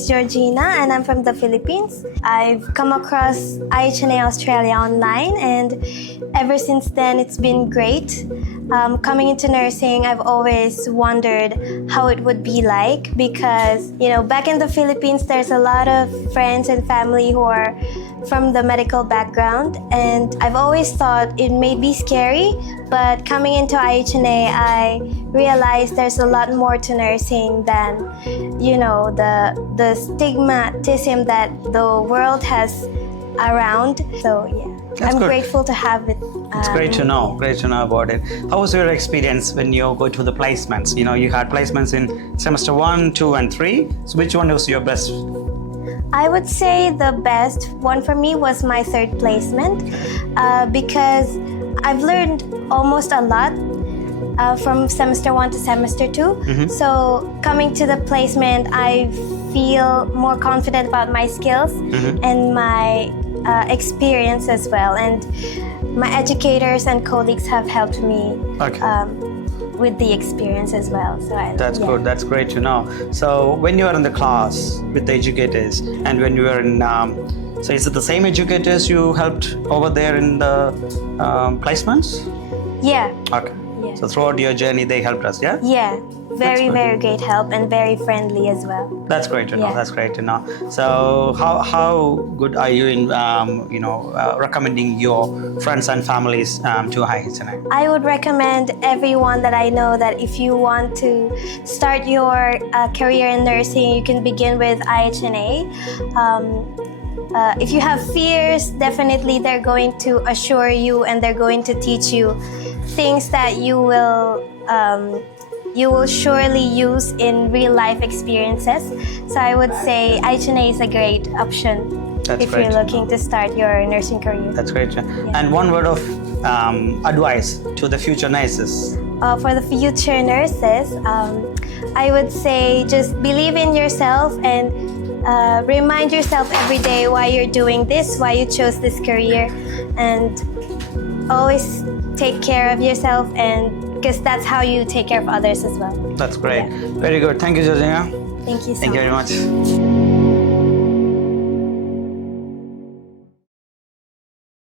is Georgina and I'm from the Philippines. I've come across IHNA Australia online, and ever since then it's been great. Coming into nursing, I've always wondered how it would be like because, back in the Philippines, there's a lot of friends and family who are from the medical background, and I've always thought it may be scary, but coming into IHNA, I realized there's a lot more to nursing than, the stigmatism that the world has around. So yeah, I'm grateful to have it. It's great to know. Great to know about it. How was your experience when you go to the placements? You had placements in semester 1, 2, and 3. So which one was your best? I would say the best one for me was my third placement because I've learned almost a lot from semester 1 to semester 2. Mm-hmm. So coming to the placement, I feel more confident about my skills Mm-hmm. and my experience as well. And my educators and colleagues have helped me with the experience as well. So That's good. That's great to know. So when you are in the class with the educators and when you were in, so is it the same educators you helped over there in the placements? Yeah. Okay. Yeah. So throughout your journey, they helped us, yeah? Yeah. Very, good. very great help and very friendly as well. That's great to know. Yeah. That's great to know. So how good are you in recommending your friends and families to IHNA? I would recommend everyone that I know that if you want to start your career in nursing, you can begin with IHNA. If you have fears, definitely they're going to assure you and they're going to teach you things that you will surely use in real life experiences. So I would say IHNA is a great option if you're looking to start your nursing career. That's great. Yeah. And one word of advice to the future nurses. For the future nurses, I would say just believe in yourself and remind yourself every day why you're doing this, why you chose this career, and always take care of yourself, and because that's how you take care of others as well. That's great. Yeah. Very good. Thank you, Georgina. Thank you so much. Thank you very much.